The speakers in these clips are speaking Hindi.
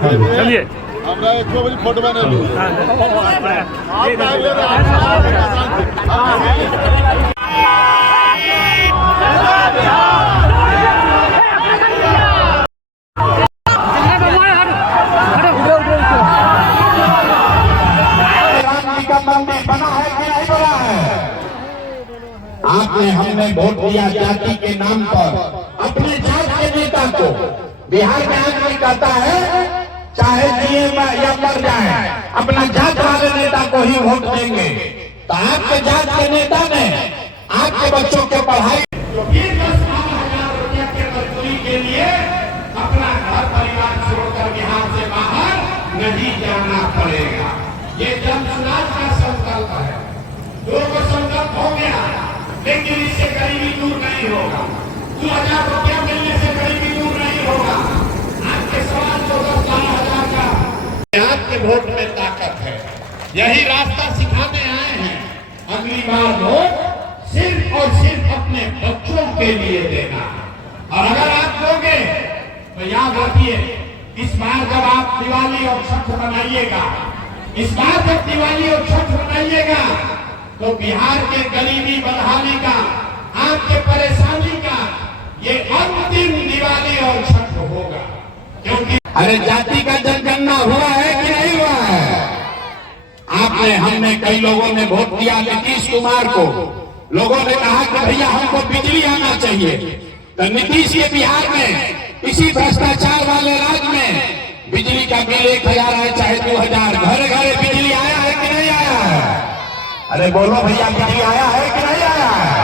चलिए আমরা একটু ফটো বানাই নিই आपने हमने वोट दिया जाति के नाम पर अपने जात के नेता को। बिहार में आदमी कहता है चाहे जिए या मर जाए अपना जात वाले नेता को ही वोट देंगे। तो आपके जात के नेता ने आपके बच्चों के पढ़ाई तो 10,000 रुपया के मजदूरी के लिए अपना घर परिवार छोड़कर बिहार से बाहर नहीं जाना पड़ेगा। ये जनसुराज का संकल्प है। लोगों संकल्प हो गया, लेकिन इससे गरीबी दूर नहीं होगा। 2,000 रुपया मिलने से गरीबी दूर नहीं होगा। आपके सवाल 14-12,000 का आपके वोट में ताकत है। यही रास्ता सिखाने आए हैं। अगली बार वोट सिर्फ और सिर्फ अपने बच्चों के लिए देना। और अगर आप दोगे तो याद रखिए, इस बार जब आप दिवाली और छठ मनाइएगा, इस बार जब दिवाली और छठ मनाइएगा तो बिहार के गरीबी बदहाली का, आपके परेशानी का ये अंतिम दिवाली और छठ होगा। क्योंकि अरे जाति का जनगणना हुआ है कि नहीं हुआ है? आपने हमने कई लोगों ने वोट दिया नीतीश कुमार को। लोगों ने कहा कि भैया हमको बिजली आना चाहिए। तो नीतीश के बिहार में इसी भ्रष्टाचार वाले राज्य में बिजली का बिल 1,000 है चाहे 2,000, घर घर बिजली आया है कि नहीं आया है? अरे बोलो भैया, बिजली आया है कि नहीं आया है?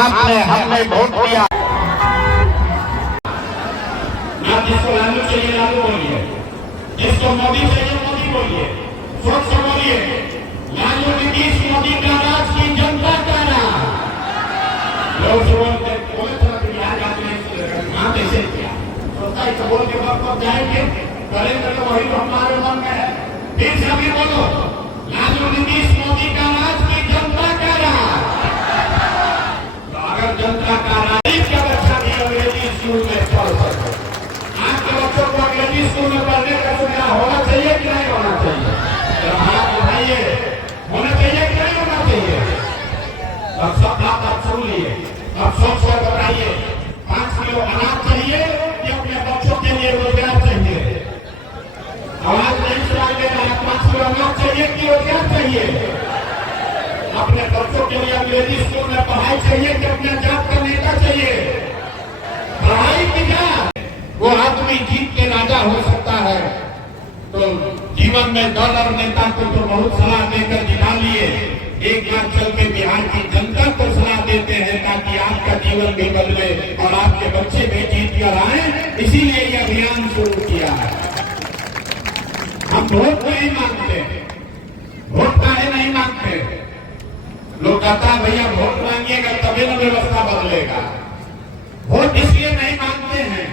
आपने हमने वोट दिया। जिसको लालू चाहिए लालू बोलिए, जिसको मोदी चाहिए मोदी बोलिए, सोच से बोलिए। लालू नीतीश मोदी का राज की जनता का राज। लोग बोलते कैसे किया सोचता है, बोल के वक्त जाएंगे करेंगे तो वही तो हमारे मन में है। फिर सभी बोलो, लालू नीतीश मोदी का राज की जनता का राज। तो अगर जनता का राज का बच्चा भी अंग्रेजी स्कूल में पढ़ सके, आपके बच्चों को अंग्रेजी स्कूल में पढ़ने का सुविधा होना चाहिए कि नहीं होना चाहिए? हाथ उठाइए, होना चाहिए कि नहीं होना चाहिए? अब सब बात आप सुन लिए, अब सोच कर बताइए, 5 किलो अनाज चाहिए कि अपने बच्चों के लिए रोजगार चाहिए? आवाज नहीं सुनाई दे रहा है। 5 किलो अनाज चाहिए कि रोजगार चाहिए? अपने बच्चों के लिए अंग्रेजी स्कूल में पढ़ाई चाहिए कि अपने जात का नेता चाहिए? पढ़ाई की जात वो आदमी जीत के राजा हो सकता है। तो जीवन में दल और नेता को तो बहुत सलाह देकर जिता लिए, एक बार चल के बिहार की जनता को सलाह देते हैं ताकि आपका जीवन भी बदले और आपके बच्चे भी जीत कर आए। इसीलिए ये अभियान शुरू किया है। हम वोट नहीं मांगते, वोट काहे नहीं मांगते? लोग कहता है भैया वोट मांगिएगा तभी न व्यवस्था बदलेगा। वोट इसलिए नहीं मांगते हैं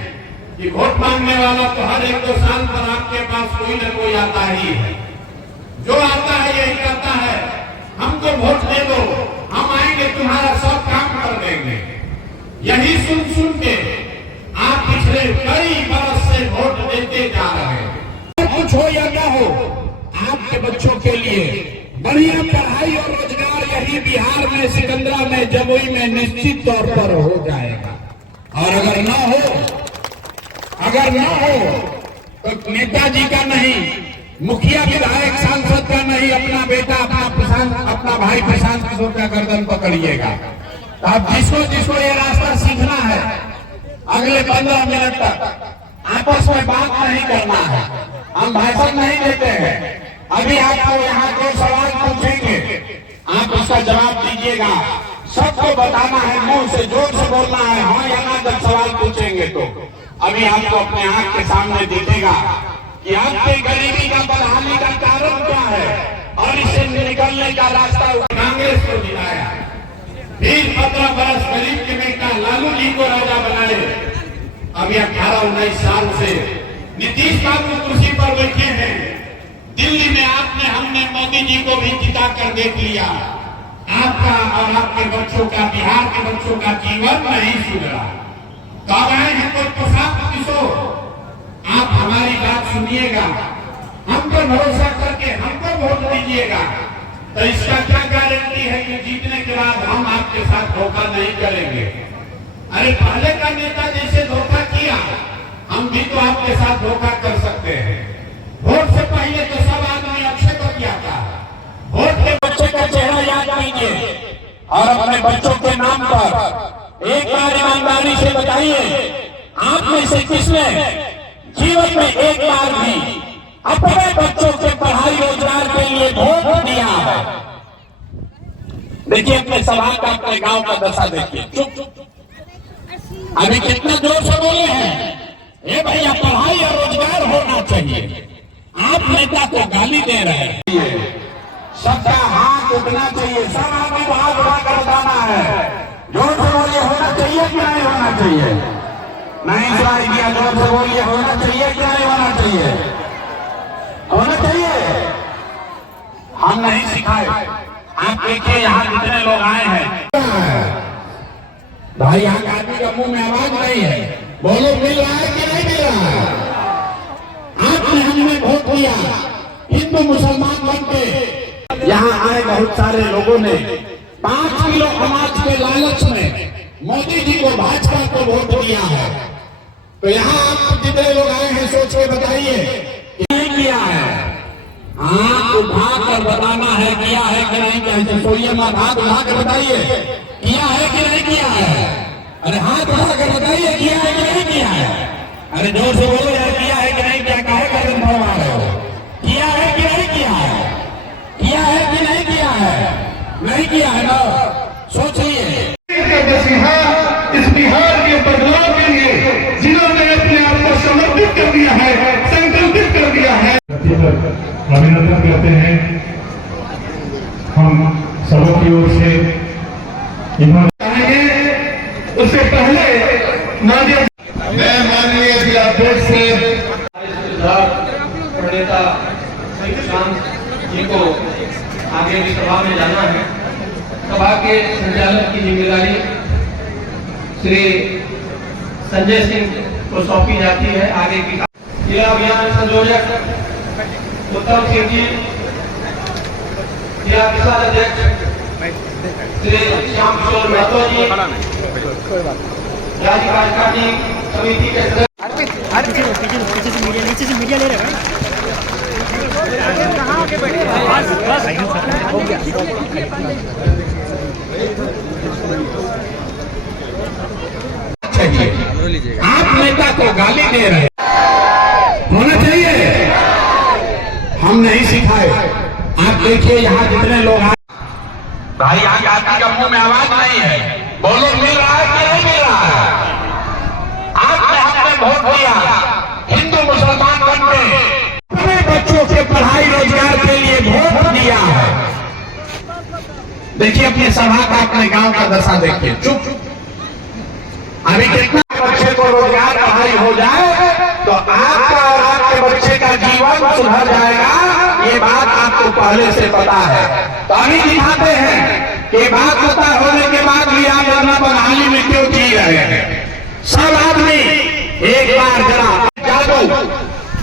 कि वोट मांगने वाला तो हर 1-2 साल पर आपके पास कोई न कोई आता ही है। जो आता है यही कहता है हमको वोट दे दो, हम आएंगे तुम्हारा सब काम कर देंगे। यही सुन सुन के आप पिछले कई बरस से वोट देते जा रहे हैं। कुछ हो या ना हो, आपके बच्चों के लिए बढ़िया पढ़ाई और रोजगार यही बिहार में, सिकंदरा में, जमुई में निश्चित तौर पर हो जाएगा। और अगर ना हो तो नेताजी का नहीं, मुखिया विधायक सांसद का नहीं, अपना बेटा अपना भाई प्रशांत किशोर का गर्दन पकड़िएगा। तो आप जिसको ये रास्ता सीखना है, अगले 15 मिनट तक आपस में बात नहीं करना है, हम भाषण नहीं देते हैं। अभी आपको यहाँ 2 सवाल पूछेंगे, आप उसका जवाब दीजिएगा। सबको बताना है, मुंह से जोर से बोलना है, हाँ या ना जब सवाल पूछेंगे तो। अभी आपको अपने आंख के सामने दिखेगा कि आपके गरीबी का बदहाली का कारण क्या है और इससे निकलने का रास्ता। कांग्रेस को जिताया, फिर 15 बरस गरीब के बेटा लालू जी को राजा बनाए। अभी 18-19 साल से नीतीश बाबू कुर्सी पर बैठे हैं। दिल्ली में आपने हमने मोदी जी को भी जिता कर देख लिया। आपका और आपके बच्चों का, बिहार के बच्चों का जीवन नहीं सुधरा। तो अब आए हैं कोई प्रशांत किशोर, आप हमारी बात सुनिएगा, हम पर भरोसा करके हमको वोट दीजिएगा, तो इसका क्या गारंटी है कि जीतने के बाद हम आपके साथ धोखा नहीं करेंगे। अरे पहले का नेता जैसे धोखा किया, हम भी तो आपके साथ धोखा कर सकते हैं। वोट से पहले तो सब आदमी अक्षय को किया था। वोट के बच्चे का चेहरा याद कीजिए और अपने बच्चों के नाम पर एक बार ईमानदारी से बताइए, आप में से किसने जीवन में एक बार भी अपने बच्चों के पढ़ाई रोजगार के लिए वोट दिया है? देखिए अपने समाज का, अपने गांव का दशा देखिए। चुप, अभी कितना जोर से बोले हैं, ये भैया पढ़ाई और रोजगार होना चाहिए। आप नेता को गाली दे रहे हैं। सबका हाथ उठना चाहिए, सब आदमी को हाथ उठा कर बताना है। जोर से बोलिए, होना चाहिए कि नहीं होना चाहिए? नहीं सुनाई दिया, जोर से बोलिए, होना चाहिए कि नहीं होना चाहिए? होना चाहिए। हम नहीं सिखाए, आप देखिए यहाँ जितने लोग आए हैं भाई, यहाँ के आदमी का मुंह में आवाज नहीं है, बोलो मिल रहा है कि नहीं मिल रहा है? आपने हमें वोट दिया, हिंदू मुसलमान बनके यहाँ आए बहुत सारे लोगों ने 5 किलो अनाज के लालच में मोदी जी को, भाजपा को वोट दिया है। तो यहाँ आप जितने लोग आए हैं सोच के बताइए नहीं किया है। हाथ उठा कर बताना है, किया है कि नहीं किया? सोइए मत, हाथ उठा कर बताइए, किया है कि नहीं किया है? अरे हाथ उठा कर बताइए, किया है कि नहीं किया है? अरे जोर से बोलो यार, किया है कि नहीं किया? काहे का दिन भरवा रहे हो? किया है कि नहीं किया है? किया है कि नहीं किया है? नहीं किया है ना, सोचिए। इस बिहार के बदलाव के लिए जिन्होंने अपने आप को समर्पित कर दिया है, संकल्पित कर दिया है, अभिनंदन करते हैं हम सबकी ओर से। उससे पहले मैं माननीय जिलाध्यक्ष से प्रणेता शांत जी को आगे की सभा में जाना है। सभा के संचालन की जिम्मेदारी श्री संजय सिंह को सौंपी जाती है। आगे की जिला अभियान संयोजक उत्तम सिंह जी, जिला किसान अध्यक्ष श्री श्याम किशोर महतो जी, राज्य कार्यकारिणी समिति के पीछे से मीडिया ले रहे हैं। कहाँ आके बैठे? बस हो गया। आप नेता को गाली दे रहे हैं, होना चाहिए। हम नहीं सिखाए, आप देखिए यहाँ जितने लोग आए भाई, यहाँ के आदमी का मुंह में आवाज नहीं है, बोलो मिल रहा है कि नहीं मिल रहा है? आपने हमने वोट दिया, हिंदू मुसलमान बनके अपने बच्चों के पढ़ाई रोजगार के लिए वोट दिया है। देखिए अपने सभा का, अपने गांव का दशा देखिए। चुप, अभी कितना बच्चे को रोजगार पढ़ाई हो जाए तो आपका और आपके बच्चे का जीवन सुधर जाएगा। ये बात आपको पहले से पता है, तो अभी दिखाते हैं कि बात पता होने के बाद भी आप अपना बदहाली में क्यों जी रहे हैं। सब आदमी एक बार जरा जादू,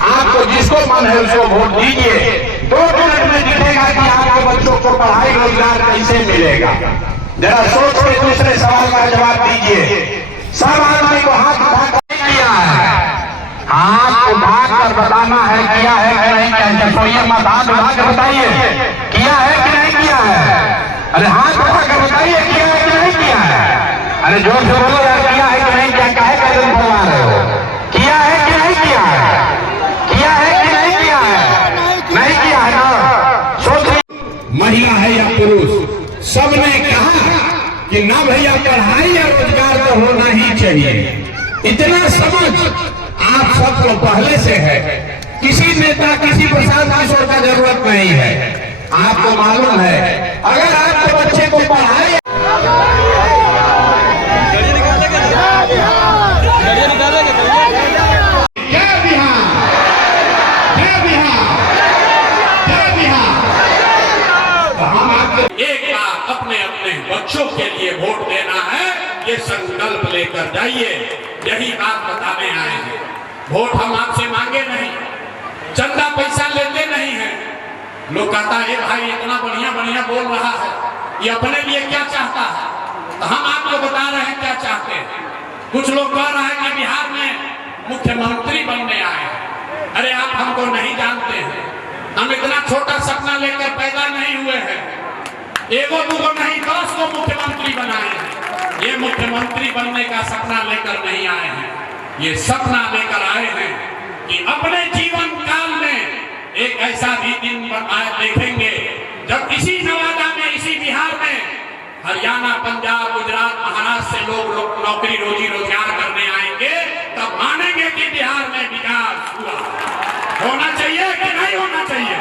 आपको जिसको मन है उसको वोट दीजिए। 2 मिनट में दिखेगा कि आपके बच्चों को पढ़ाई रोजगार कैसे मिलेगा। जरा सोच के दूसरे सवाल का जवाब दीजिए। सब आदमी को हाथ उठाकर किया है, हाथ उठाकर बताना है, किया है कि नहीं किया? सोइए मत, हाथ उठाकर बताइए, किया है कि नहीं किया है? अरे हाथ उठाकर बताइए, किया है कि नहीं किया है? अरे जोर से बोलो यार, किया है कि नहीं किया? काहे का दिन भरवा रहे हो? किया है कि नहीं किया है? किया है कि नहीं किया है? नहीं किया है ना, सोचिए। महिला है या पुरुष, सबने कहा कि ना भैया पढ़ाई या रोजगार तो होना ही चाहिए। इतना समझ आप सबको पहले से है, किसी नेता, किसी प्रशांत किशोर का जरूरत नहीं है। आपको मालूम है, अगर आपके बच्चे को पढ़ाई अपने अपने बच्चों के लिए वोट देना है, ये संकल्प लेकर जाइए। यही बात बताने आए हैं। वोट हम आपसे मांगे नहीं, चंदा पैसा लेते नहीं है। लोग कहता है भाई इतना बढ़िया बढ़िया बोल रहा है, ये अपने लिए क्या चाहता है? तो हम आपको बता रहे हैं क्या चाहते हैं। कुछ लोग कह रहे हैं कि बिहार में मुख्यमंत्री बनने आए हैं। अरे आप हमको नहीं जानते हैं, हम इतना छोटा सपना लेकर पैदा नहीं हुए हैं। एगो दूगो नहीं 10 को मुख्यमंत्री बनाए हैं। ये मुख्यमंत्री बनने का सपना लेकर नहीं आए हैं, ये सपना लेकर आए हैं कि अपने जीवन काल में एक ऐसा भी दिन देखेंगे जब इसी नवादा में, इसी बिहार में, हरियाणा, पंजाब, गुजरात, महाराष्ट्र से लोग नौकरी रोजी रोजगार करने आएंगे, तब मानेंगे कि बिहार में विकास हुआ। होना चाहिए कि नहीं होना चाहिए?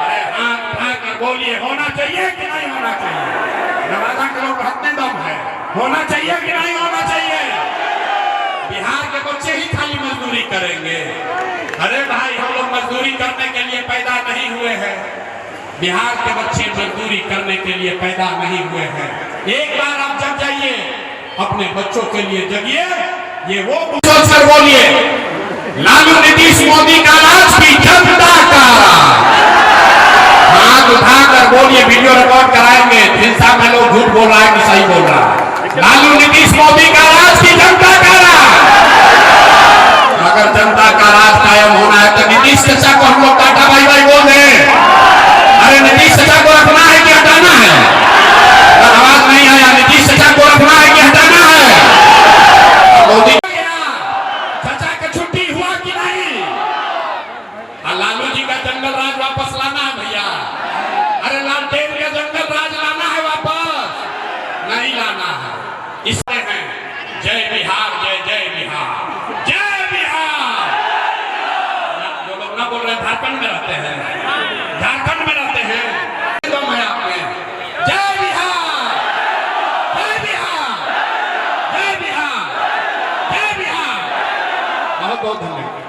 अरे हाथ उठाकर बोलिए, होना चाहिए कि नहीं होना चाहिए? नवादा के लोग हत्ते दम है, होना चाहिए कि नहीं होना चाहिए? बिहार के बच्चे ही खाली मजदूरी करेंगे? अरे भाई हम लोग मजदूरी करने के लिए पैदा नहीं हुए हैं। बिहार के बच्चे मजदूरी करने के लिए पैदा नहीं हुए हैं। एक बार आप जग जाइए, अपने बच्चों के लिए जगिए। ये वो सोच कर बोलिए, लालू नीतीश मोदी का राज की जनता का हाथ उठाकर बोलिए। वीडियो रिकॉर्ड कराएंगे, हिंसा में लोग झूठ बोल रहा है कि सही बोल रहा है। लालू नीतीश मोदी का राज की जनता का राज। अगर जनता का राज कायम होना है तो नीतीश चाचा को हम लोग टाटा भाई भाई बोल दें। अरे नीतीश चाचा को रखना है कि हटाना है? आवाज नहीं आया। नीतीश चाचा को रखना है कि हटाना है? मोदी चाचा का छुट्टी हुआ कि नहीं? लालू जी का जंगल राज वापस लाना है भैया। अरे लालटेन का जंगल राज लाना है वापस? नहीं लाना है। इसमें है जय बिहार, जय जय बिहार, जय बिहार। जो लोग ना बोल रहे हैं झारखंड में रहते हैं, झारखंड में रहते हैं, दम है आप में। जय बिहार, जय बिहार, जय बिहार, जय बिहार। बहुत बहुत धन्यवाद।